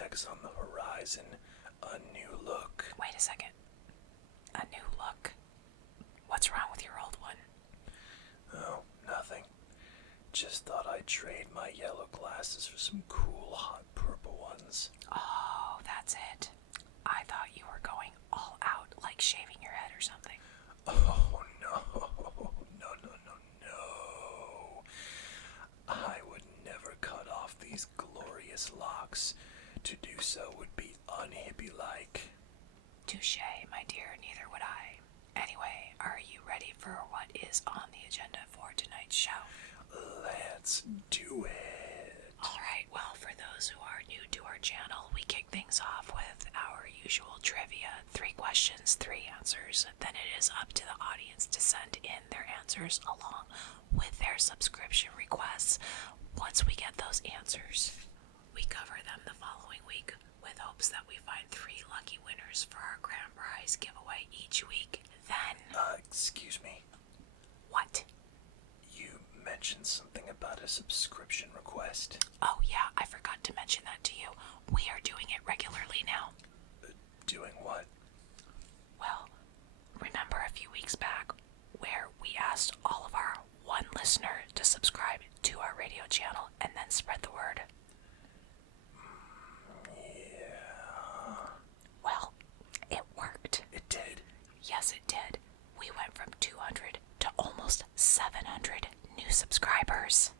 projects on the horizon a new look. Wait a second. A new look? What's wrong with your old one? Oh, nothing. Just thought I'd trade my yellow glasses for some cool hot purple ones. Oh, that's it. I thought you were going all out, like shaving your head or something. Oh, no. No. I would never cut off these glorious locks. To do so would be unhippie-like. Touché, my dear, neither would I. Anyway, are you ready for what is on the agenda for tonight's show? Let's do it. Alright, well, for those who are new to our channel, we kick things off with our usual trivia. 3 questions, 3 answers. Then it is up to the audience to send in their answers along with their subscription requests. Once we get those answers, we cover them the following week with hopes that we find 3 lucky winners for our grand prize giveaway each week. Then... excuse me. What? You mentioned something about a subscription request. Oh yeah, I forgot to mention that to you. We are doing it regularly now. Doing what? Well, remember a few weeks back where we asked all of our one listener to subscribe to our radio channel and then spread the word? Yeah. Well, it worked. It did? Yes, it did. We went from 200 to almost 700 new subscribers.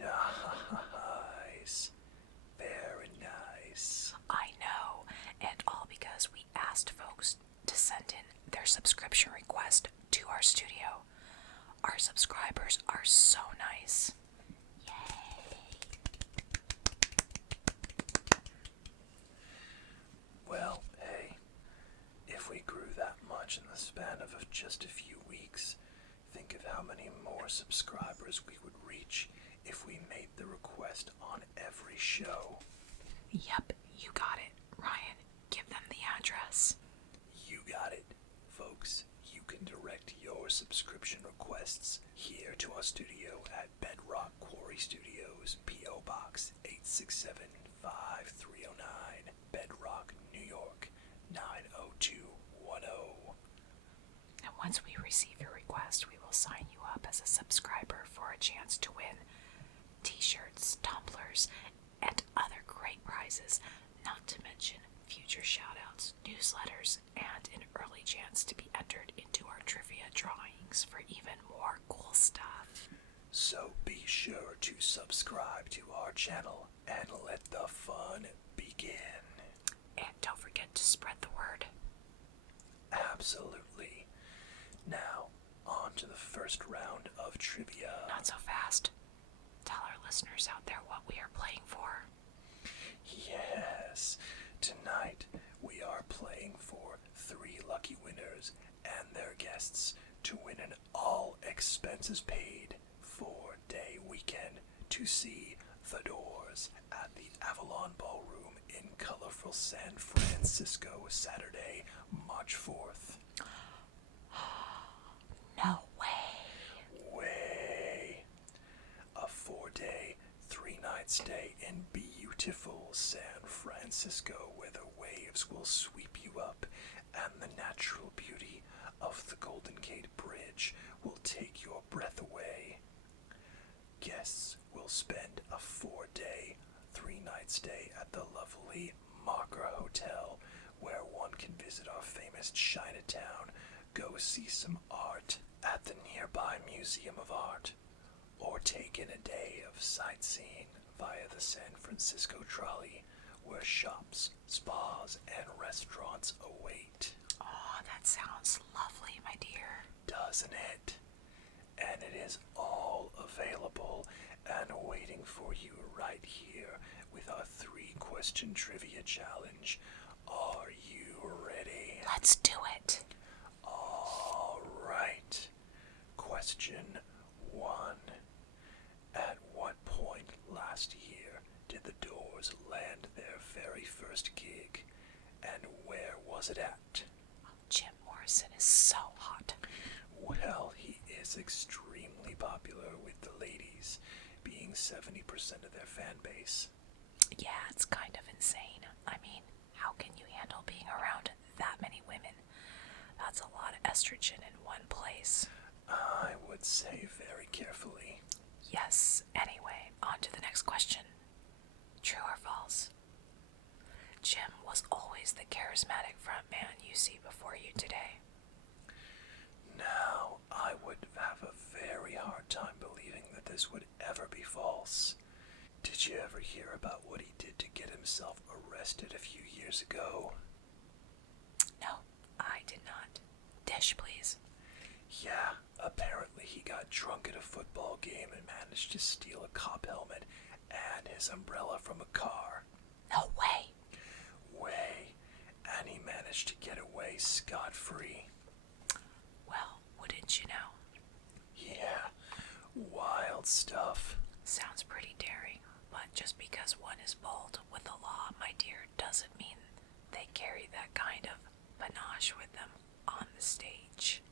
Nice. Very nice. I know, and all because we asked folks to send in their subscription request to our studio. Our subscribers are so nice. Yay! Well, hey, if we grew that much in the span of just a few weeks, think of how many more subscribers we would reach if we made the request on every show. Yep, you got it. Ryan, give them the address. You got it, folks. You can direct your subscription requests here to our studio at Bedrock Quarry Studios, P.O. Box 867-5309, Bedrock, New York 90210. And once we receive your request, we will sign you up as a subscriber for a chance to win t-shirts, tumblers, and other great prizes, not to mention future shoutouts, newsletters, and an early chance to be entered into our trivia drawings for even more cool stuff. So be sure to subscribe to our channel and let the fun begin. And don't forget to spread the word. Absolutely. Now, on to the first round of trivia. Not so fast. Tell our listeners out there what we are playing for. Yes, tonight we are playing for 3 lucky winners and their guests to win an all-expenses-paid 4-day weekend to see The Doors at the Avalon Ballroom in colorful San Francisco, Saturday, March 4th. No way. Way. A 4-day, 3-night stay in beautiful San Francisco where the waves will sweep you up and the natural beauty of the Golden Gate Bridge will take your breath away. Guests will spend a 4-day, 3-night stay at the lovely Marker Hotel where one can visit our famous Chinatown, go see some art at the nearby Museum of Art, or take in a day of sightseeing via the San Francisco Trolley, where shops, spas, and restaurants await. Oh, that sounds lovely, my dear. Doesn't it? And it is all available and waiting for you right here with our 3-question trivia challenge. Are you ready? Let's do it. All right. Question 1. At what point last year did the Doors land their very first gig, and where was it at? Jimmorrison is so hot. Well, he is extremely popular with the ladies, being 70% of their fan base. Yeah, it's kind of insane. I mean, how can you handle being around that many women? That's a lot of estrogen in one place. I would say very carefully. Yes, anyway, on to the next question. True or false? Jim was always the charismatic frontman you see before you today. Now, I would have a very hard time believing that this would ever be false. Did you ever hear about what he did to get himself arrested a few years ago? No, I did not. Dish, please. Yeah, apparently he got drunk at a football game and managed to steal a cop helmet and his umbrella from a car. No way. And he managed to get away scot-free. Well, wouldn't you know? Yeah, wild stuff. Sounds pretty daring, but just because one is bold with the law, my dear, doesn't mean they carry that kind of panache with them on the stage.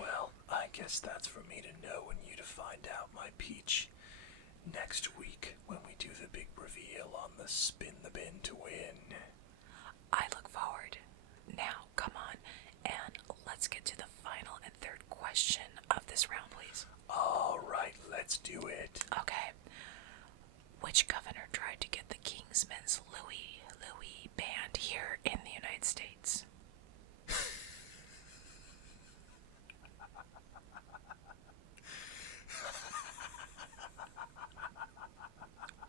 Well, I guess that's for me to know and you to find out, my peach. Next week, when we do the big reveal on the Spin the Bin to Win. I look forward. Now, come on, and let's get to the final and third question of this round, please. Alright, let's do it. Okay. Which governor tried to get the Kingsmen's Louis banned here in the United States?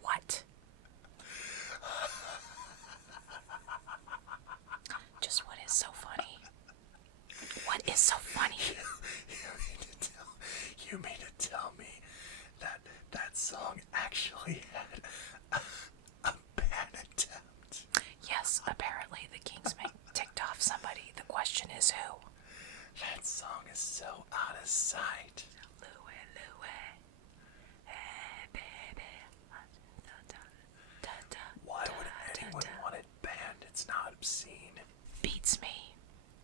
What? Just what is so funny? What is so funny? You mean to tell me that song actually had a ban attempt? Yes, apparently the Kingsmen ticked off somebody. The question is who? That song is so out of sight. Why would anyone want it banned? It's not obscene. Beats me.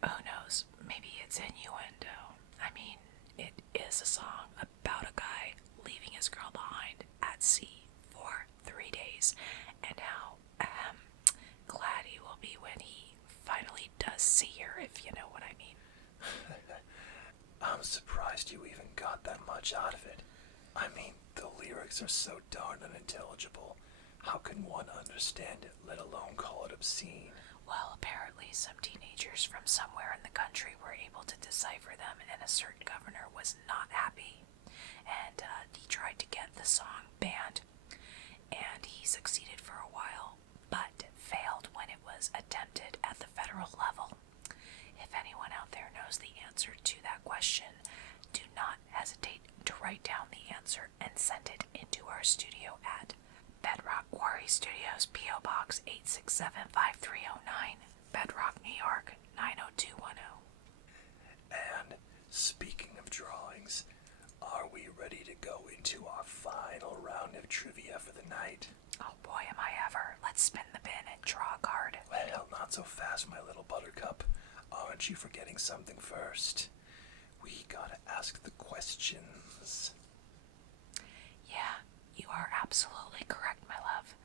Who knows? Maybe it's innuendo. I mean, it is a song about a guy leaving his girl behind at sea for 3 days, and how glad he will be when he finally does see her, if you know what I mean. I'm surprised you even got that much out of it. I mean, the lyrics are so darn unintelligible. How can one understand it, let alone call it obscene? Well, apparently some teenagers from somewhere in the country were able to decipher them, and a certain governor was not happy. And he tried to get the song banned, and he succeeded for a while, but failed when it was attempted at the federal level. If anyone out there knows the answer to that question, do not hesitate to write down the answer and send it into our studio at Bedrock Quarry Studios, P.O. Box 8675309, Bedrock, New York 90210. And speaking of drawings, are we ready to go into our final round of trivia for the night? Oh boy, am I ever. Let's spin the bin and draw a card. Well, not so fast, my little buttercup. Aren't you forgetting something first? We gotta ask the questions. Yeah, you are absolutely correct, my love.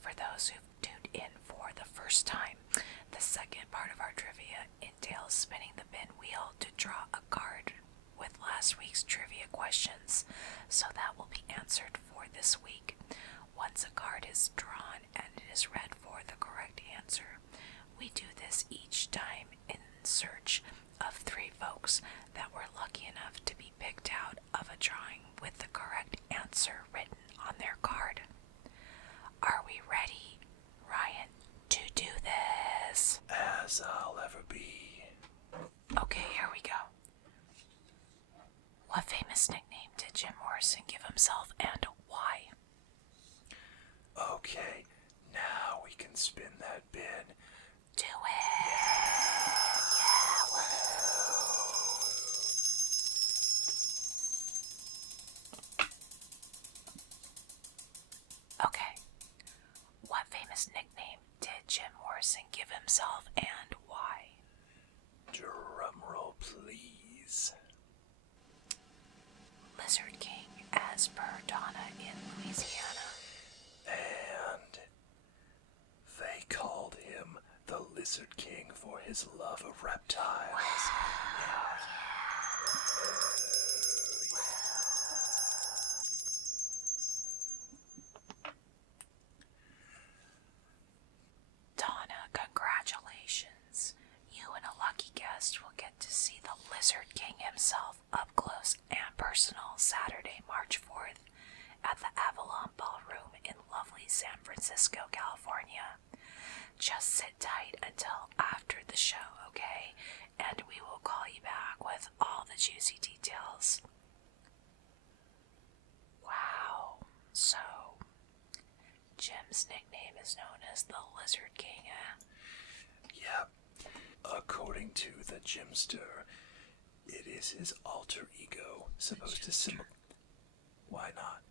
For those who've tuned in for the first time, the second part of our trivia entails spinning the bin wheel to draw a card with last week's trivia questions, so that will be answered for this week. Once a card is drawn and it is read for the correct answer, we do this each time in search of 3 folks that were lucky enough to be picked out of a drawing with the correct answer written on their card. Are we ready, Ryan, to do this? As I'll ever be. Okay, here we go. What famous nickname did Jim Morrison give himself, and why? Okay, now we can spin that bin. Do it! Yeah, woo! Okay. What famous nickname did Jim Morrison give himself, and why? Drum roll, please. Lizard King, as per Donna in Louisiana. And his love of reptiles. Donna, congratulations. You and a lucky guest will get to see the Lizard King himself up close and personal Saturday, March 4th at the Avalon Ballroom in lovely San Francisco, California. Just sit tight until after the show, okay? And we will call you back with all the juicy details. Wow. So, Jim's nickname is known as the Lizard King, eh? Yeah. According to the Jimster, it is his alter ego supposed to symbol. Why not?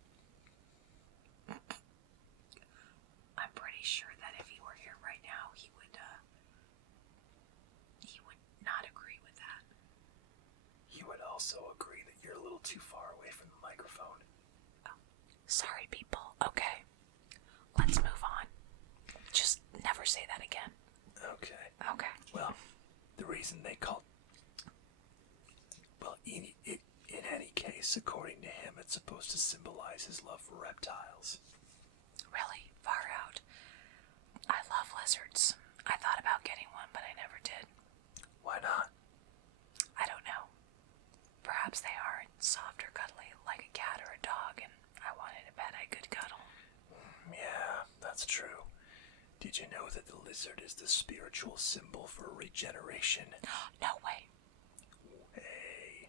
I'm pretty sure that if he were here right now, he would not agree with that. He would also agree that you're a little too far away from the microphone. Oh, sorry, people. Okay, let's move on. Just never say that again. Okay. Okay. Well, the reason they called... Well, in any case, according to him, it's supposed to symbolize his love for reptiles. Really? Far out. I love lizards. I thought about getting one, but I never did. Why not? I don't know. Perhaps they aren't soft or cuddly like a cat or a dog, and I wanted a pet I could cuddle. Yeah, that's true. Did you know that the lizard is the spiritual symbol for regeneration? No way. Hey,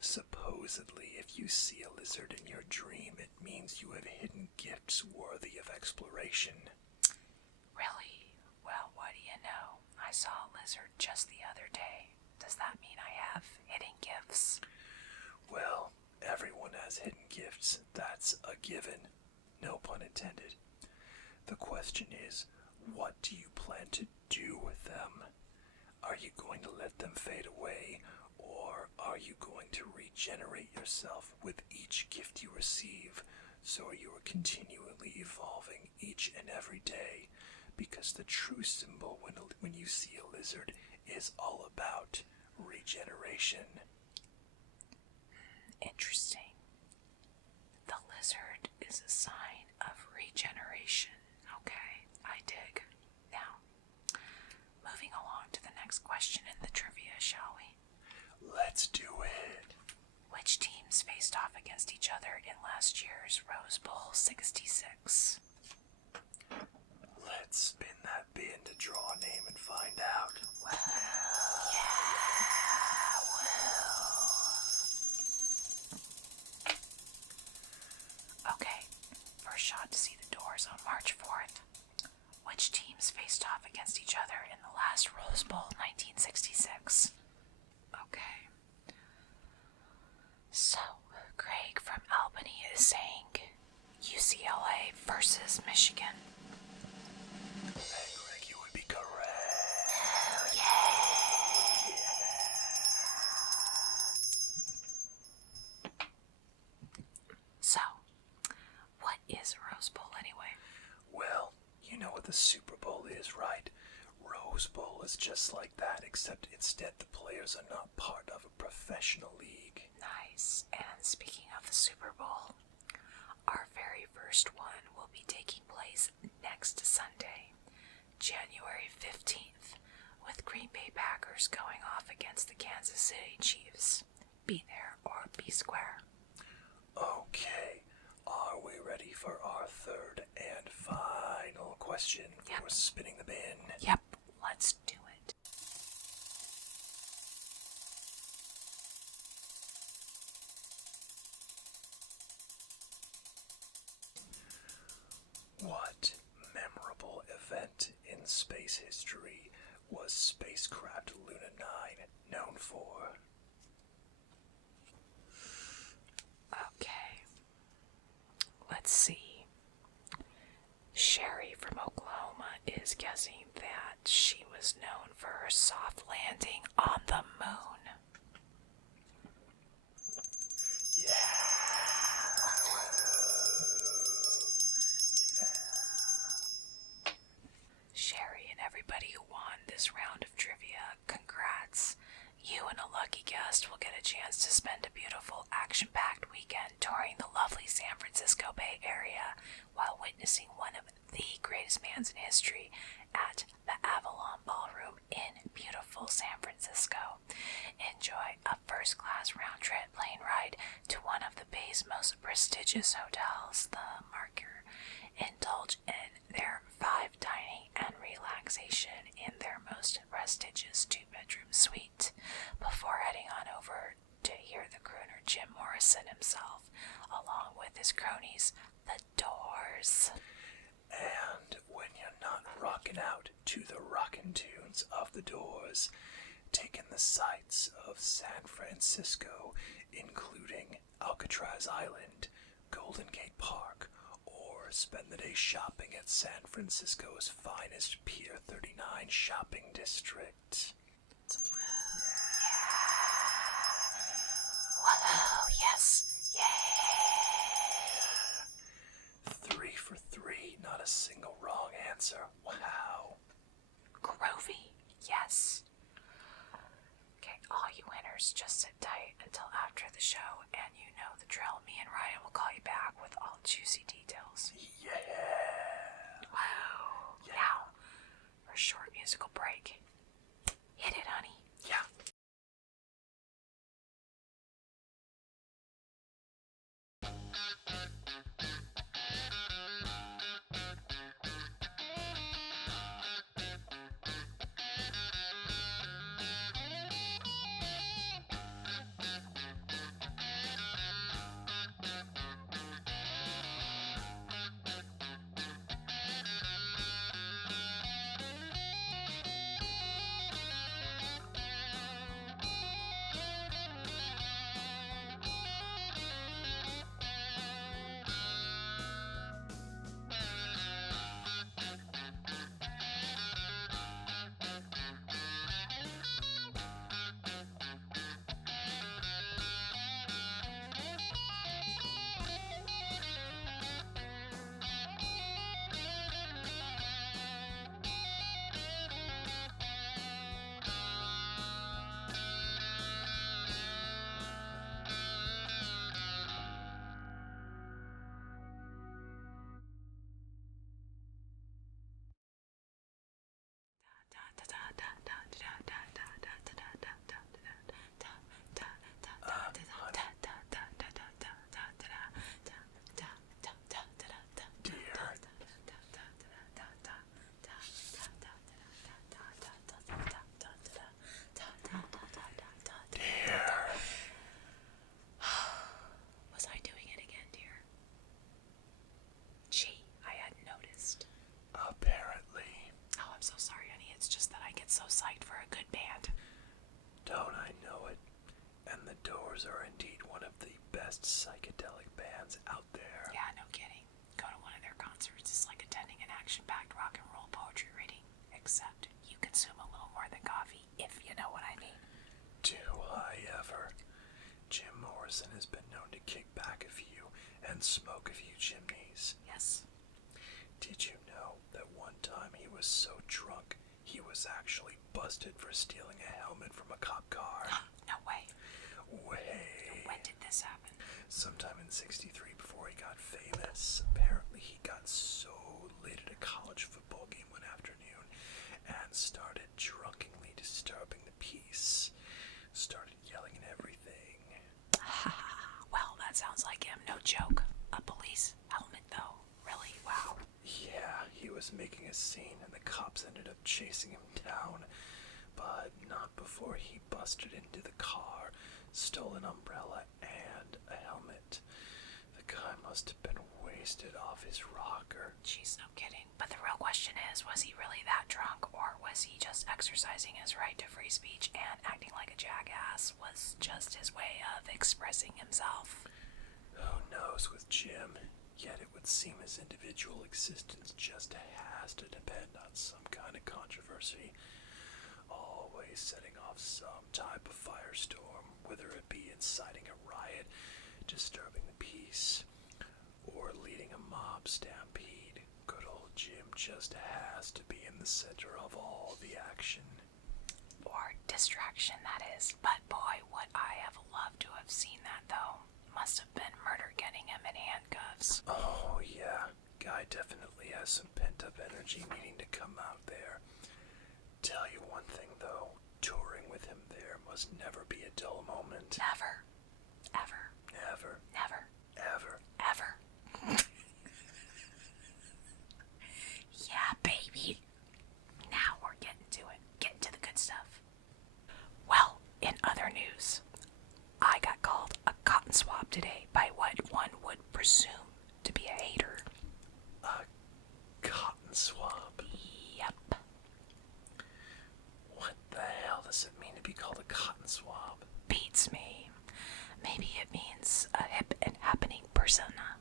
supposedly if you see a lizard in your dream, it means you have hidden gifts worthy of exploration. Really? Well, what do you know? I saw a lizard just the other day. Does that mean I have hidden gifts? Well, everyone has hidden gifts. That's a given. No pun intended. The question is, what do you plan to do with them? Are you going to let them fade away, or are you going to regenerate yourself with each gift you receive, so you are continually evolving each and every day? Because the true symbol when you see a lizard is all about regeneration. Interesting. The lizard is a sign of regeneration. Okay, I dig. Now, moving along to the next question in the trivia, shall we? Let's do it. Which teams faced off against each other in last year's Rose Bowl 66? Let's spin that bin to draw a name and find out. Okay, first shot to see the Doors on March 4th. Which teams faced off against each other in the last Rose Bowl 1966? Okay. So, Craig from Albany is saying UCLA versus Michigan. Hey, Greg, you would be correct. Oh, yay! So, what is a Rose Bowl anyway? Well, you know what the Super Bowl is, right? Rose Bowl is just like that, except instead the players are not part of a professional league. Nice. And speaking of the Super Bowl, our very first one will be taking place next Sunday, January 15th, with Green Bay Packers going off against the Kansas City Chiefs. Be there or be square. Okay, are we ready for our third and final question? Yep. We're spinning the bin. Yep, let's do it. What memorable event in space history was spacecraft Luna 9 known for? Okay, let's see. Sherry from Oklahoma is guessing that she was known for her soft landing on the moon. Yeah. Sherry and everybody who won this round of trivia You and a lucky guest will get a chance to spend a beautiful, action-packed weekend touring the lovely San Francisco Bay Area while witnessing one of the greatest bands in history at the Avalon Ballroom in beautiful San Francisco. Enjoy a first-class round-trip plane ride to one of the Bay's most prestigious hotels, the Marker. Indulge in their 5 dining and relaxation in their most prestigious 2-bedroom suite before heading on over to hear the crooner Jimmorrison himself, along with his cronies, the Doors. And when you're not rocking out to the rockin' tunes of the Doors, take in the sights of San Francisco, including Alcatraz Island, Golden Gate Park, or spend the day shopping at San Francisco's finest Pier 39 shopping district. Whoa, yes, yay! 3 for 3, not a single wrong answer. Wow. Groovy, yes. Okay, all you winners, just sit tight until after the show, and you know the drill. Me and Ryan will call you back with all juicy details. Yeah. Wow. Yeah. Now, for a short musical break. Hit it, honey. Yeah. Was I doing it again, dear? Gee, I hadn't noticed. Apparently. Oh, I'm so sorry, honey. It's just that I get so psyched for a good band. Don't I know it? And the Doors are indeed one of the best psychedelic bands out there. Yeah, no kidding. Go to one of their concerts is like attending an action-packed rock and roll poetry reading, except you consume a little more than coffee, if you know what I mean. Do I ever? Jimmorrison has been known to kick back a few and smoke a few chimneys. Yes. Did you know that one time he was so drunk he was actually busted for stealing a helmet from a cop car? No way. Way. When did this happen? Sometime in '63, before he got famous. Apparently he got so lit at a college football game one afternoon and started drunkenly disturbing the peace. Started yelling and everything. Well, that sounds like him. No joke. A police helmet, though. Really? Wow. Yeah, he was making a scene and the cops ended up chasing him down. But not before he busted into the car, stole an umbrella and a helmet. The guy must have been wasted off his rocker. Jeez, no kidding. But the real question is, was he really that drunk, or was he just exercising his right to free speech and acting like a jackass was just his way of expressing himself? Who knows with Jim? Yet it would seem his individual existence just has to depend on some kind of controversy. Always setting off some type of firestorm, whether it be inciting a riot, disturbing the peace, or leading a mob stampede. Good old Jim just has to be in the center of all the action. or distraction, that is. But boy, would I have loved to have seen that, though. Must have been murder getting him in handcuffs. Oh, yeah. Guy definitely has some pent-up energy needing to come out there. Tell you one thing, though. Touring with him there must never be a dull moment. Never. Ever. Never. Never. Ever. Ever. Yeah, baby. Now we're getting to it. Getting to the good stuff. Well, in other news, I got called a cotton swab today by what one would presume to be a hater. A cotton swab? Yep. What the hell does it mean to be called a cotton swab? Beats me. Maybe it means a hip and happening persona.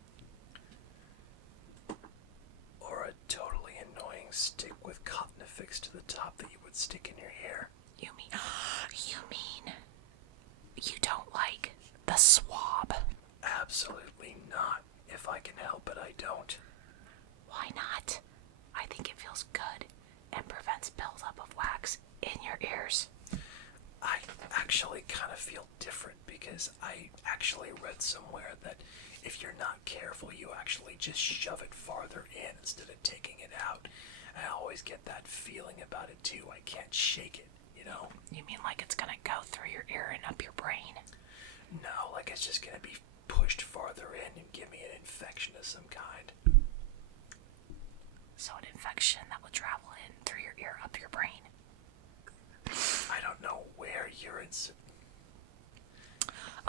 Or a totally annoying stick with cotton affixed to the top that you would stick in your hair. You mean you don't like the swab? Absolutely not. If I can help it, I don't. Why not? I think it feels good and prevents buildup of wax in your ears. I actually kind of feel different because I actually read somewhere that if you're not careful, you actually just shove it farther in instead of taking it out. I always get that feeling about it too. I can't shake it, you know? You mean like it's gonna go through your ear and up your brain? No, like it's just gonna be pushed farther in and give me an infection of some kind. So an infection that will travel in through your ear up your brain. I don't know where you're in.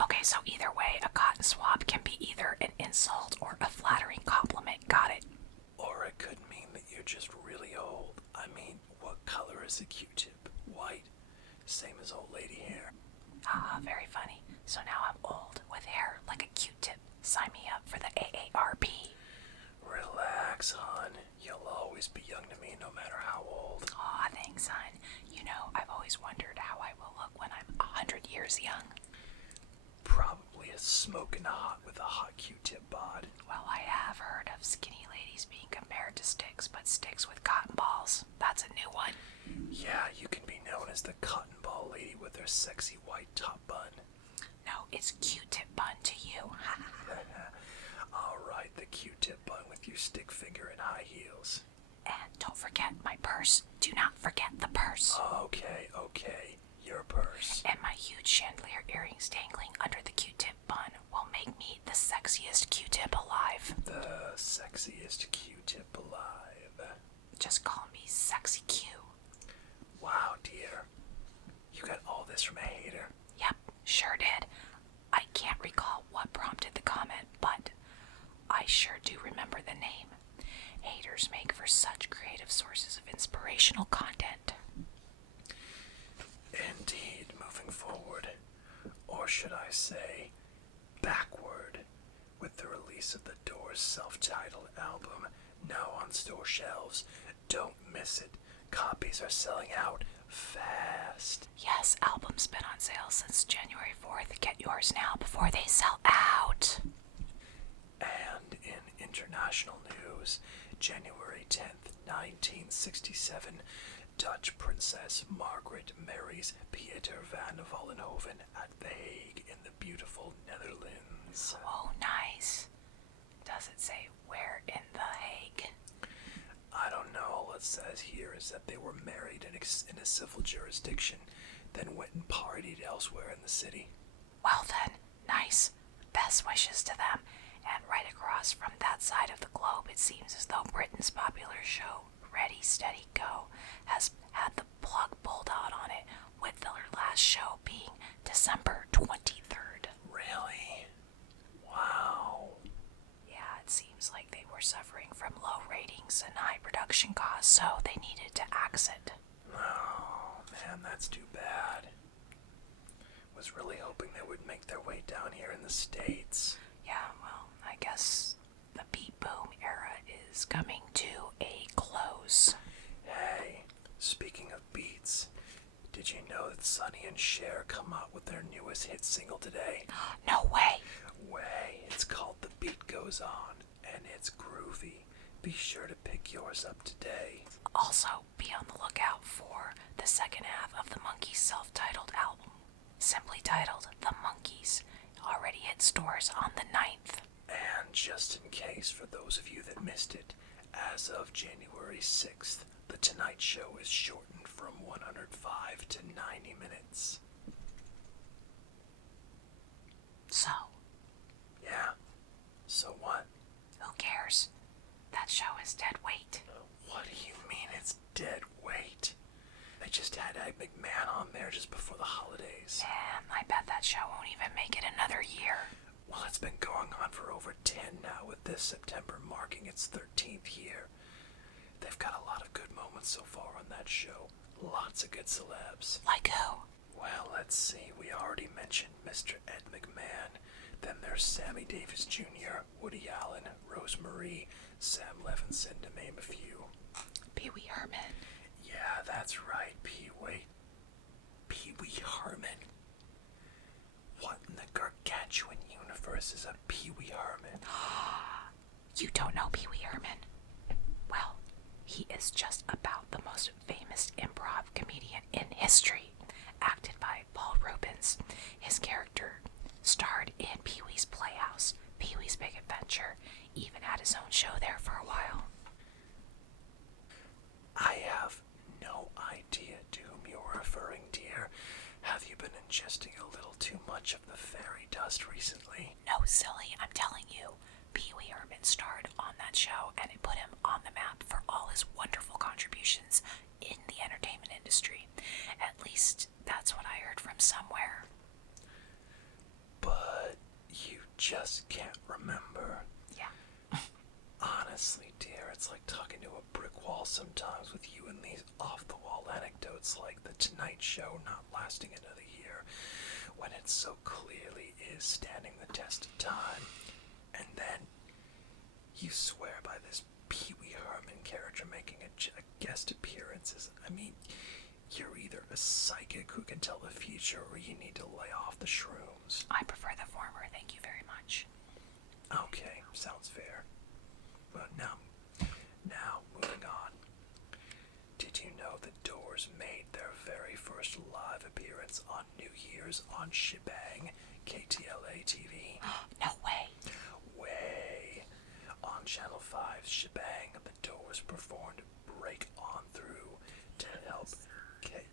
Okay, so either way, a cotton swab can be either an insult or a flattering compliment. Got it? Or it could mean that you're just really old. I mean, what color is a Q-tip? White. Same as old lady hair. Ah, very funny. So now I'm old with hair like a Q-tip. Sign me up for the AARP. Relax, hon. You'll always be young to me no matter how old. Aw, thanks, hon. You know, I've always wondered how I will look when I'm 100 years young. Probably a smoking hot with a hot Q-tip bod. Well, I have heard of skinny ladies being compared to sticks, but sticks with cotton balls. That's a new one. Yeah, you can be known as the cotton ball lady with her sexy white top bun. No, it's Q-tip bun to you. Alright, the Q-tip bun with your stick figure and high heels. And don't forget my purse. Do not forget the purse. Okay. Your purse. And my huge chandelier earrings dangling under the Q-tip bun will make me the sexiest Q-tip alive. The sexiest Q-tip alive. Just call me Sexy Q. Wow, dear. You got all this from a hater? Yep, sure did. I can't recall what prompted the comment, but I sure do remember the name. Haters make for such creative sources of inspirational content. Indeed, moving forward, or should I say, backward, with the release of the Doors' self-titled album, now on store shelves. Don't miss it. Copies are selling out fast. Yes, album's been on sale since January 4th. Get yours now before they sell out. And in international news, January 10th, 1967, Dutch Princess Margaret marries Pieter van Vollenhoven at The Hague in the beautiful Netherlands. Oh, nice. Does it say where in The Hague? I don't know. All it says here is that they were married in a civil jurisdiction, then went and partied elsewhere in the city. Well then, nice. Best wishes to them. And right across from that side of the globe, it seems as though Britain's popular show, Ready, Steady, Go, has had the plug pulled out on it, with their last show being December 23rd. Really? Wow. Yeah, it seems like they were suffering from low ratings and high production costs, so they needed to exit. Oh, man, that's too bad. Was really hoping they would make their way down here in the States. Yeah, well, I guess the beat boom era is coming to a close. Hey, speaking of beats, did you know that Sonny and Cher come out with their newest hit single today? No way! It's called The Beat Goes On, and it's groovy. Be sure to pick yours up today. Also, be on the lookout for the second half of the Monkees' self-titled album, simply titled The Monkees. Already hit stores on the 9th. And just in case, for those of you that missed it, as of January 6th, The Tonight Show is shortened from 105 to 90 minutes. So? Yeah. So what? Who cares? That show is dead weight. What do you mean it's dead weight? They just had Ed McMahon on there just before the holidays. And I bet that show won't even make it another year. Well, it's been going on for over 10 now, with this September marking its 13th year. They've got a lot of good moments so far on that show. Lots of good celebs. Like who? Well, let's see. We already mentioned Mr. Ed McMahon. Then there's Sammy Davis Jr., Woody Allen, Rosemarie, Sam Levinson, to name a few. Pee Wee Herman. Yeah, that's right, Pee Wee Herman. What in the gargantuan universe is a Pee Wee Herman? You don't know Pee Wee Herman? Well, he is just about the most famous improv comedian in history, acted by Paul Rubens. His character starred in Pee Wee's Playhouse, Pee Wee's Big Adventure, even had his own show there for a while. I have no idea to whom you're referring, dear. Have you been ingesting a little too much of the fairy dust recently? No, silly, I'm telling you. Pee Wee Herman starred on that show, and it put him on the map for all his wonderful contributions in the entertainment industry. At least, that's what I heard from somewhere. But you just can't remember. Yeah. Honestly, dear, it's like talking to a brick wall sometimes with you and these off-the-wall anecdotes like The Tonight Show not lasting another year, when it so clearly is standing the test of time. And then you swear by this Pee Wee Herman character making a guest appearances. I mean, you're either a psychic who can tell the future, or you need to lay off the shrooms. I prefer the former, thank you very much. Okay, sounds fair. But now, moving on. Did you know the Doors made their very first live appearance on New Year's on Shebang, KTLA TV? No way. Way. On Channel 5's Shebang, the Doors performed Break On Through to help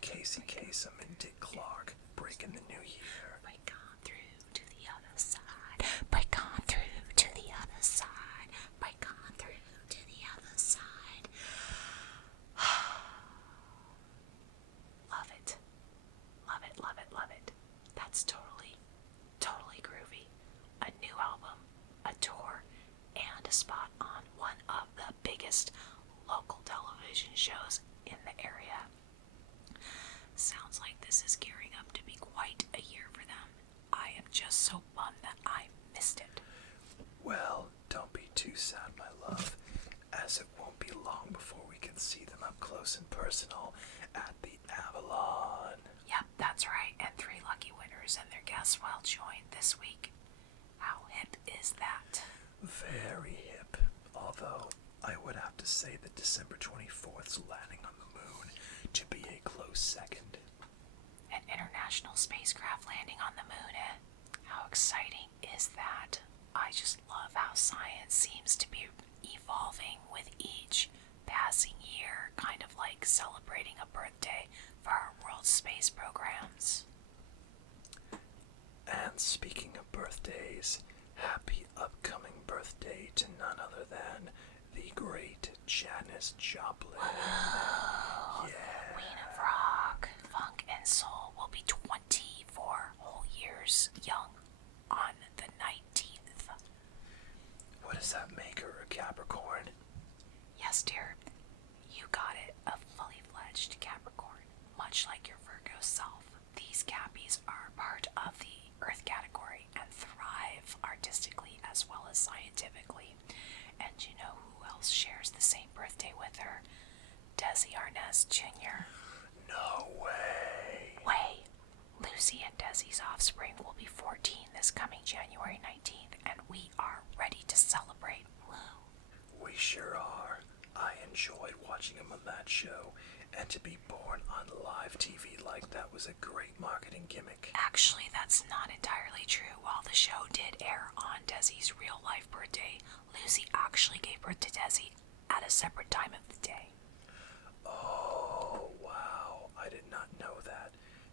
Casey Kasem and Dick Clark break in the new year. Break on through to the other side. Break on through to the other side. Break on through to the other side. Love it. Love it, love it, love it. That's totally groovy. A new album, a tour, and a spot on one of the biggest local television shows in the area. Sounds like this is gearing up to be quite a year for them. I am just so bummed that I missed it. Well, don't be too sad, my love, as it won't be long before we can see them up close and personal at the Avalon. Yep, that's right, and 3 lucky winners and their guests will join this week. How hip is that? Very hip, although I would have to say that December 24th's landing on the moon to be a close second. An international spacecraft landing on the moon, eh? How exciting is that? I just love how science seems to be evolving with each passing year, kind of like celebrating a birthday for our world space programs. And speaking of birthdays, happy upcoming birthday to none other than the great Janis Joplin. Yeah. Queen of rock, funk, and soul will be 24 whole years young on the 19th. What does that make her, a Capricorn? Yes, dear, you got it, a fully fledged Capricorn. Much like your Virgo self, these Cappies are part of the Earth category and thrive artistically as well as scientifically. And you know who else shares the same birthday with her? Desi Arnaz Jr. No way. Lucy and Desi's offspring will be 14 this coming January 19th, and we are ready to celebrate. Woo. We sure are. I enjoyed watching him on that show, and to be born on live TV like that was a great marketing gimmick. Actually, that's not entirely true. While the show did air on Desi's real-life birthday, Lucy actually gave birth to Desi at a separate time of the day. Oh, wow. I did not know that.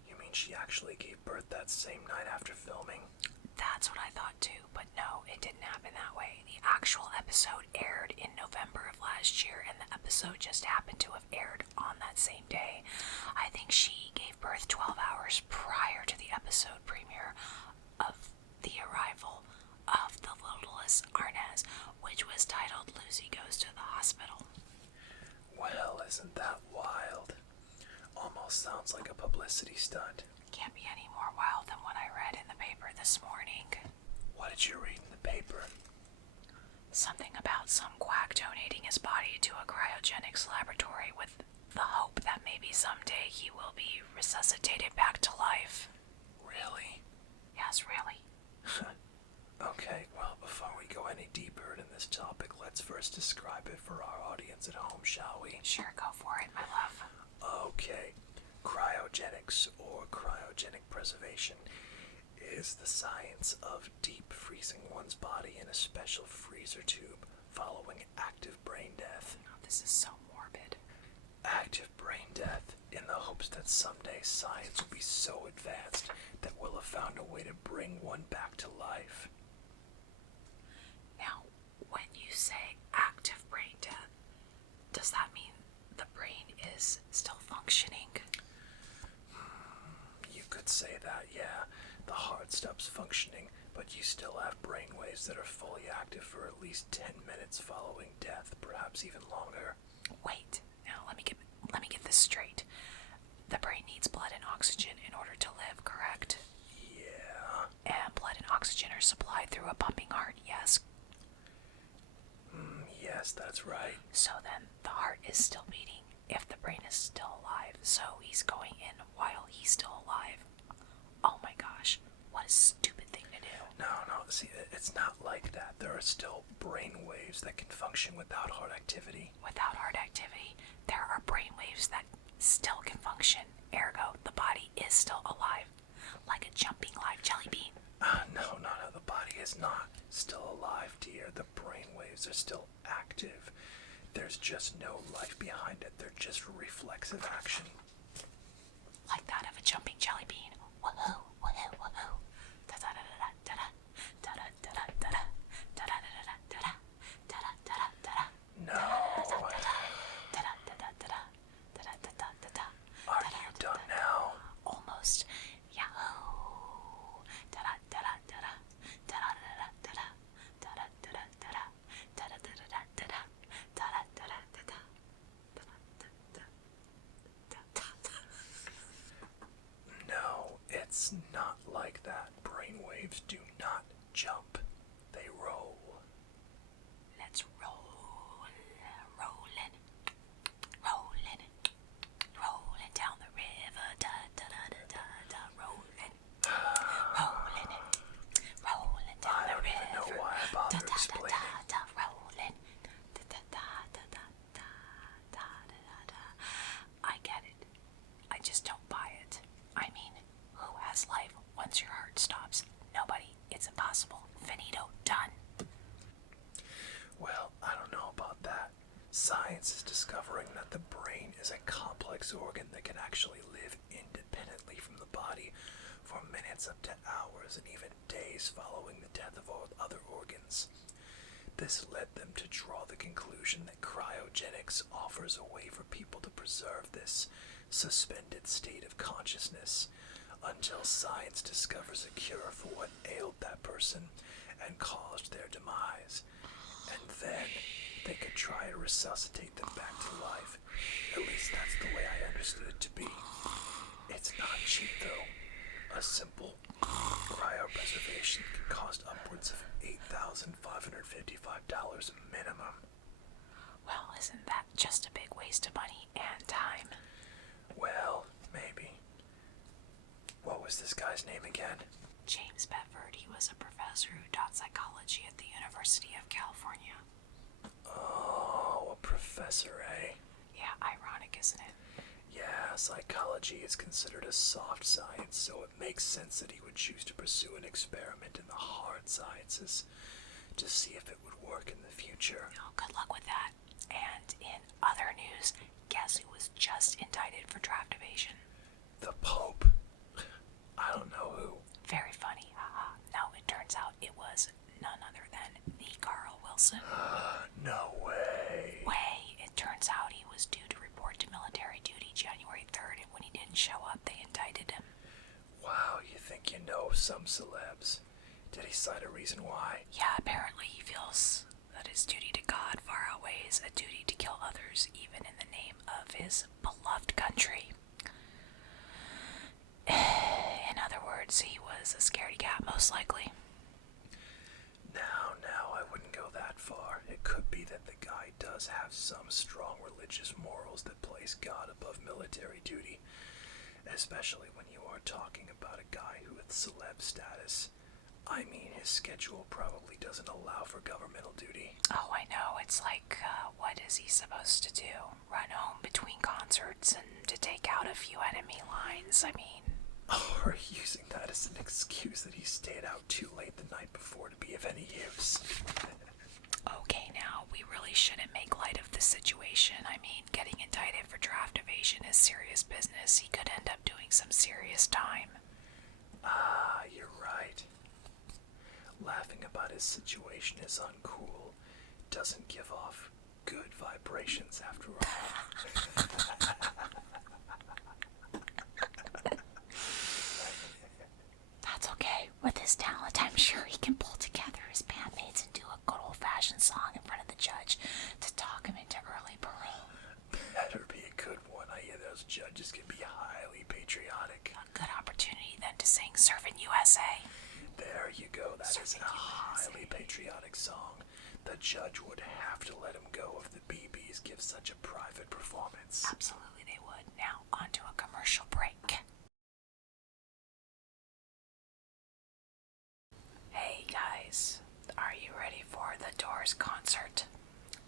You mean she actually gave birth that same night after filming? That's what I thought too, but no, it didn't happen that way. The actual episode aired in November of last year, and the episode just happened to have aired on that same day. I think she gave birth 12 hours prior to the episode premiere of the arrival of the littlest Arnaz, which was titled Lucy Goes to the Hospital. Well, isn't that wild? Almost sounds like a publicity stunt. Can't be any more wild than what I read in the paper this morning. What did you read in the paper? Something about some quack donating his body to a cryogenics laboratory with the hope that maybe someday he will be resuscitated back to life. Really? Yes, really. Okay, well, before we go any deeper into this topic, let's first describe it for our audience at home, shall we? Sure, go for it, my love. Okay. Cryogenics, or cryogenic preservation, is the science of deep freezing one's body in a special freezer tube following active brain death. Oh, this is so morbid. Active brain death in the hopes that someday science will be so advanced that we'll have found a way to bring one back to life. Now, when you say active brain death, does that mean the brain is still functioning? You could say that, yeah. The heart stops functioning, but you still have brain waves that are fully active for at least 10 minutes following death, perhaps even longer. Wait, now let me get this straight. The brain needs blood and oxygen in order to live, correct? Yeah. And blood and oxygen are supplied through a pumping heart, yes? Yes, that's right. So then the heart is still beating if the brain is still alive, so he's going in while he's still alive. Oh my gosh, what a stupid thing to do. No, see, it's not like that. There are still brain waves that can function without heart activity. Without heart activity, there are brain waves that still can function. Ergo, the body is still alive, like a jumping live jelly bean. No, the body is not still alive, dear. The brain waves are still active. There's just no life behind it. They're just reflexive action. Like that of a jumping jelly bean. Woohoo, woohoo, woohoo. Da-da-da-da-da-da. Da-da-da-da-da-da. Da-da-da-da-da-da. Da-da-da-da-da-da. No. Are you done now? Almost. Yahoo. Da-da-da-da-da-da. Da-da-da-da-da-da. Da-da-da-da-da-da. Da-da-da-da-da-da. Da-da-da-da-da-da. No, it's not like that. Brainwaves do not jump. They roll. Let's roll. Rolling. Rolling. Rolling down the river. Da-da-da-da-da-da. Rolling. Rolling. Rolling down I the don't river. even know why I bother explaining. Da-da-da-da-da. Rolling. Da-da-da-da-da-da-da-da-da. I get it. I just don't buy it. I mean, who has life once your heart stops? Nobody. It's impossible. Finito. Done. Well, I don't know about that. Science is discovering that the brain is a complex organ that can actually live independently from the body for minutes up to hours and even days following the death of all other organs. This led them to draw the conclusion that cryogenics offers a way for people to preserve this suspended state of consciousness until science discovers a cure for what ailed that person and caused their demise. And then they could try to resuscitate them back to life. At least that's the way I understood it to be. It's not cheap though. A simple cryopreservation can cost upwards of $8,555 minimum. Well, isn't that just a big waste of money and time? Well, maybe. What was this guy's name again? James Bedford, he was a professor who taught psychology at the University of California. Oh, a professor, eh? Yeah, ironic, isn't it? Yeah, psychology is considered a soft science, so it makes sense that he would choose to pursue an experiment in the hard sciences to see if it would work in the future. Oh, good luck with that. And in other news, guess who was just indicted for draft evasion? The Pope? I don't know who. Very funny, haha. No, it turns out it was none other than the Carl Wilson. No way. It turns out he was due to report to military duty January 3rd, and when he didn't show up, they indicted him. Wow, you think you know some celebs. Did he cite a reason why? Yeah, apparently he feels that his duty to God far outweighs a duty to kill others, even in the name of his beloved country. In other words, he was a scaredy cat, most likely. Now, I wouldn't go that far. It could be that the guy does have some strong religious morals that place God above military duty, especially when you are talking about a guy who with celeb status. I mean, his schedule probably doesn't allow for governmental duty. Oh, I know. It's like, what is he supposed to do? Run home between concerts and to take out a few enemy lines? I mean... Or using that as an excuse that he stayed out too late the night before to be of any use. Okay, now, we really shouldn't make light of the situation. I mean, getting indicted for draft evasion is serious business. He could end up doing some serious time. Ah, you're right. Laughing about his situation is uncool. Doesn't give off good vibrations after all. That's okay. With his talent, I'm sure he can pull together his bandmates and do a good old-fashioned song in front of the judge to talk him into early parole. Better be a good one. I hear those judges can be highly patriotic. A good opportunity then to sing Surfin' USA. There you go. That is a Surfing highly USA. patriotic song. The judge would have to let him go if the BBs give such a private performance. Absolutely they would. Now, on to a commercial break. Hey guys, are you ready for the Doors concert?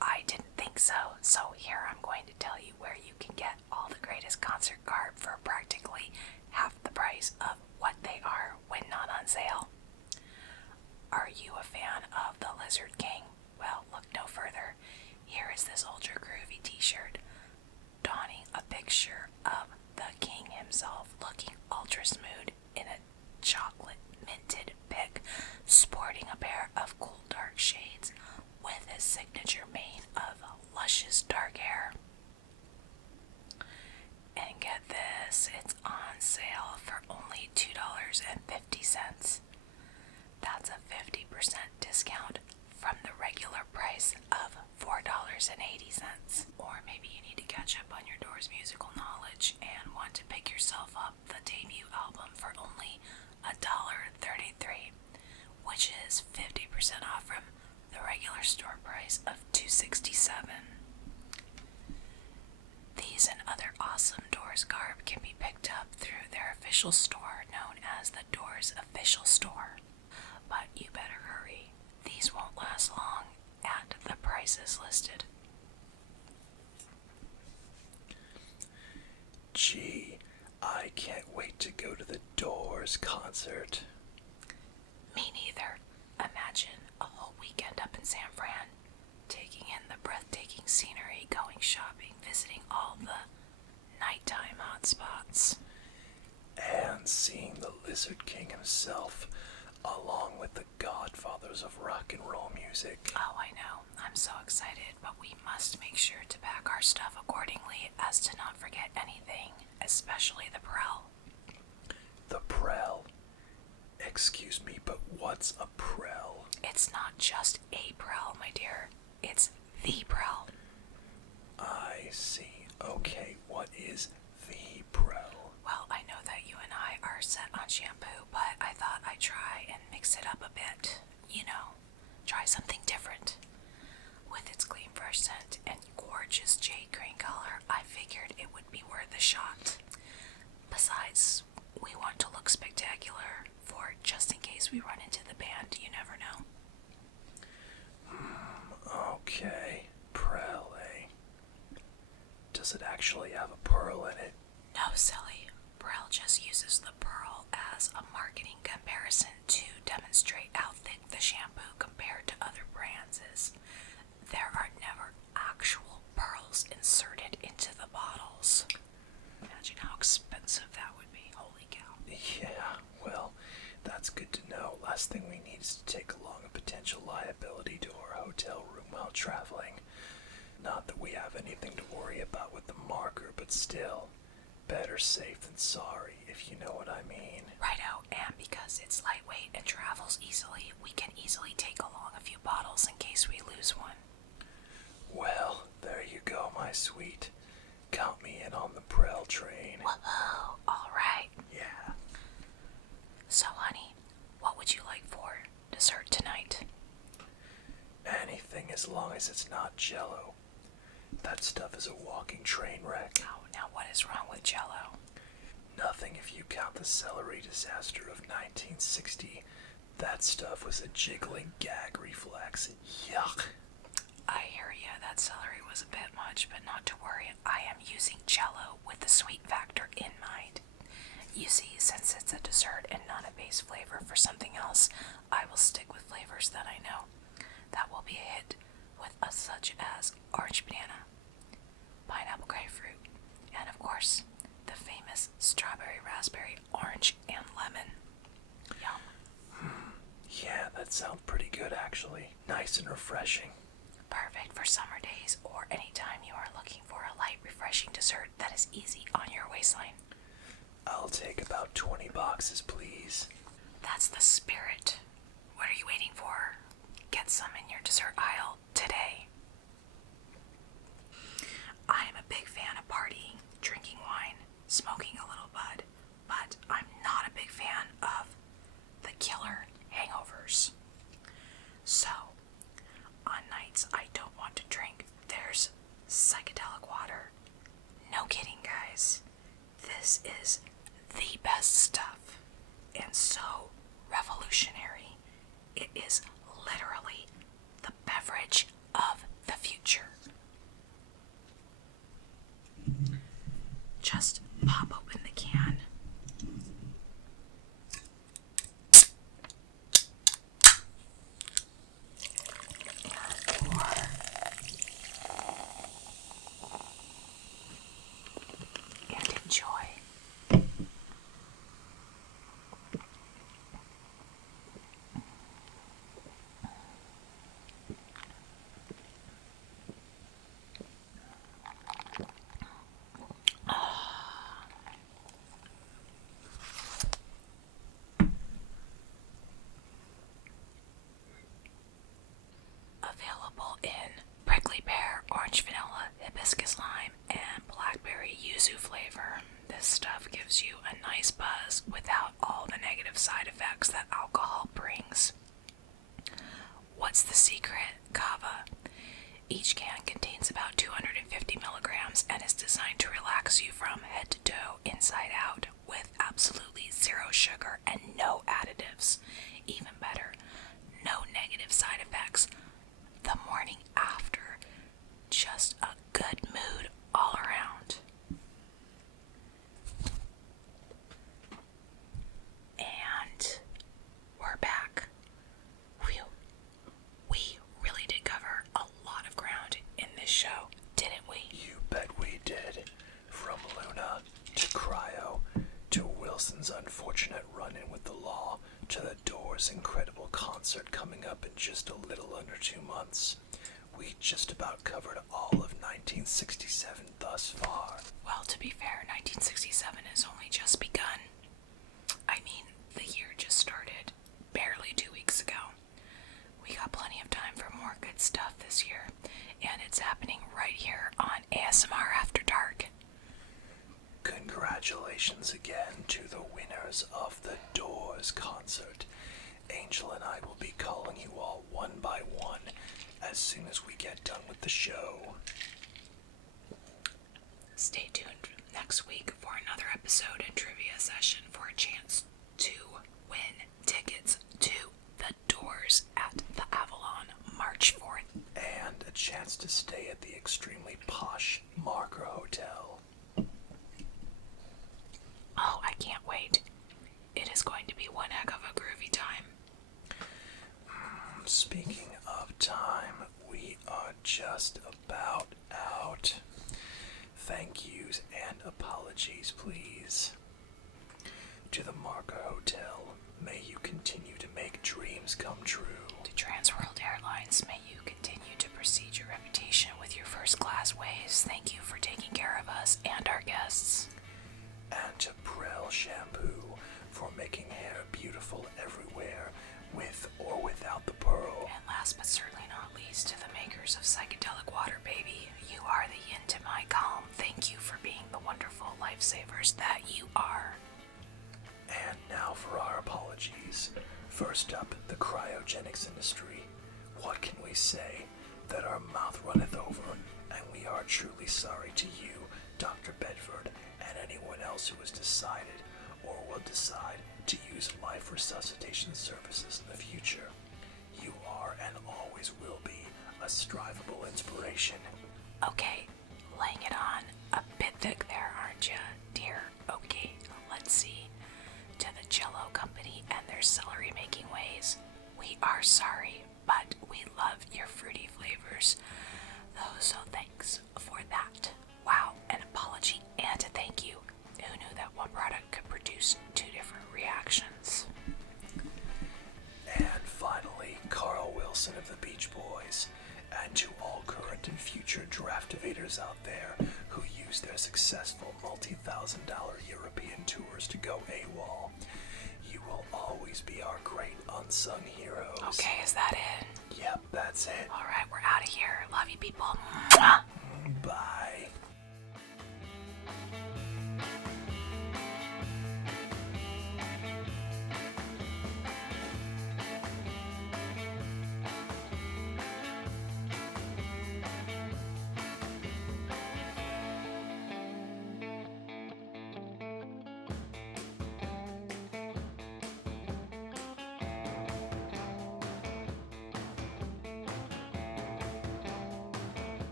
I didn't think so, so here I'm going to tell you where you can get all the greatest concert garb for practically half the price of what they are when not on sale. Are you a fan of the Lizard King? Well, look no further. Here is this ultra groovy t-shirt, donning a picture of the king himself, looking ultra smooth in a chocolate minted pic, sporting a pair of cool dark shades with his signature mane of luscious dark hair. And get this, it's on sale for only $2.50. That's a 50% discount from the regular price of $4.80. Or maybe you need to catch up on your Doors musical knowledge and want to pick yourself up the debut album for only $1.33, which is 50% off from the regular store price of $2.67. These and other awesome Doors garb can be picked up through their official store known as the Doors Official Store. But you better hurry. These won't last long at the prices listed. Gee, I can't wait to go to the Doors concert. Me neither. Imagine a whole weekend up in San Fran, taking in the breathtaking scenery, going shopping, visiting all the nighttime hotspots. And seeing the Lizard King himself, along with the godfathers of rock and roll music. Oh, I know. I'm so excited, but we must make sure to pack our stuff accordingly as to not forget anything, especially the Prel. The Prel? Excuse me, but what's a Prel? It's not just a Prel, my dear. It's the Prel. I see. Okay, what is the Prel? Well, I know that you and I are set on shampoo, but I thought I'd try and mix it up a bit. You know, try something different. With its clean fresh scent and gorgeous jade green color, I figured it would be worth a shot. Besides, we want to look spectacular for just in case we run into the band, you never know. Okay. comparison to demonstrate how thick the shampoo compared to other brands is. There are never actual pearls inserted into the bottles. Imagine how expensive that would be. Holy cow. Yeah, well, that's good to know. Last thing we need is to take along a potential liability to our hotel room while traveling. Not that we have anything to worry about with the marker, but still, better safe than sorry, if you know what I mean. Righto, and because it's lightweight and travels easily, we can easily take along a few bottles in case we lose one. Well, there you go, my sweet. Count me in on the Prel train. Whoa, alright. Yeah. So, honey, what would you like for dessert tonight? Anything as long as it's not Jell-O. That stuff is a walking train wreck. Oh, now what is wrong with Jell-O? Nothing if you count the celery disaster of 1960. That stuff was a jiggling gag reflex. Yuck. I hear ya, that celery was a bit much, but not to worry, I am using Jell-O with the sweet factor in mind. You see, since it's a dessert and not a base flavor for something else, I will stick with flavors that I know. That will be a hit with such as orange banana, pineapple grapefruit, and of course, the famous strawberry, raspberry, orange, and lemon. Yum. Yeah, that sounds pretty good actually. Nice and refreshing. Perfect for summer days or any time you are looking for a light, refreshing dessert that is easy on your waistline. I'll take about 20 boxes, please. That's the spirit. What are you waiting for? Get some in your dessert aisle today. I am a big fan of partying, drinking wine, smoking a little bud, but I'm not a big fan of the killer hangovers. So, on nights I don't want to drink, there's psychedelic water. No kidding, guys. This is the best stuff, and so revolutionary. It is literally the beverage of the future. Just pop open the can. And pour. And enjoy. Available in prickly pear, orange vanilla, hibiscus lime, and blackberry yuzu flavor. This stuff gives you a nice buzz without all the negative side effects that alcohol brings. What's the secret? Kava. Each can contains about 250 milligrams and is designed to relax you from head to toe, inside out, with absolutely zero sugar and no additives. Even better, no negative side effects. The morning after, just a good mood all around. And we're back. Phew. We really did cover a lot of ground in this show, didn't we? You bet we did. From Luna to Cryo to Wilson's unfortunate run-in with the law to the Doors' incredible concert coming up in just a little under 2 months. We just about covered all of 1967 thus far. Well, to be fair, 1967 has only just begun. I mean, the year just started barely 2 weeks ago. We got plenty of time for more good stuff this year, and it's happening right here on ASMR After Dark. Congratulations again to the winners of the Doors concert. Angel and I will be calling you all one by one as soon as we get done with the show. Stay tuned next week for another episode and trivia session for a chance to win tickets to the Doors at the Avalon March 4th. And a chance to stay at the extremely posh Marker Hotel. Oh, I can't wait. It is going to be one heck of a just about out. Thank yous and apologies, please. To the Marco Hotel, may you continue to make dreams come true. To Transworld Airlines, may you continue to precede your reputation with your first-class ways. Thank you for taking care of us and our guests. And to Prel Shampoo for making hair beautiful everywhere, with or without the pearl. And last but certainly not least, to the makers of Psychedelic Water, baby. You are the yin to my calm. Thank you for being the wonderful lifesavers that you are. And now for our apologies. First up, the cryogenics industry. What can we say? That our mouth runneth over, and we are truly sorry to you, Dr. Bedford, and anyone else who has decided or will decide to use life resuscitation services in the future. You are and always will be a strivable inspiration. Okay, laying it on a bit thick there, aren't ya, dear? Okay, let's see. To the Jello Company and their celery making ways, we are sorry, but we love your fruity flavors. So thanks for that. Wow, an apology and a thank you. Who knew that one product could produce two different reactions? And finally, Carl Wilson of the Beach Boys, and to all current and future draftivators out there who use their successful multi-$1,000 European tours to go AWOL. You will always be our great unsung heroes. Okay, is that it? Yep, that's it. Alright, we're out of here. Love you, people. Bye.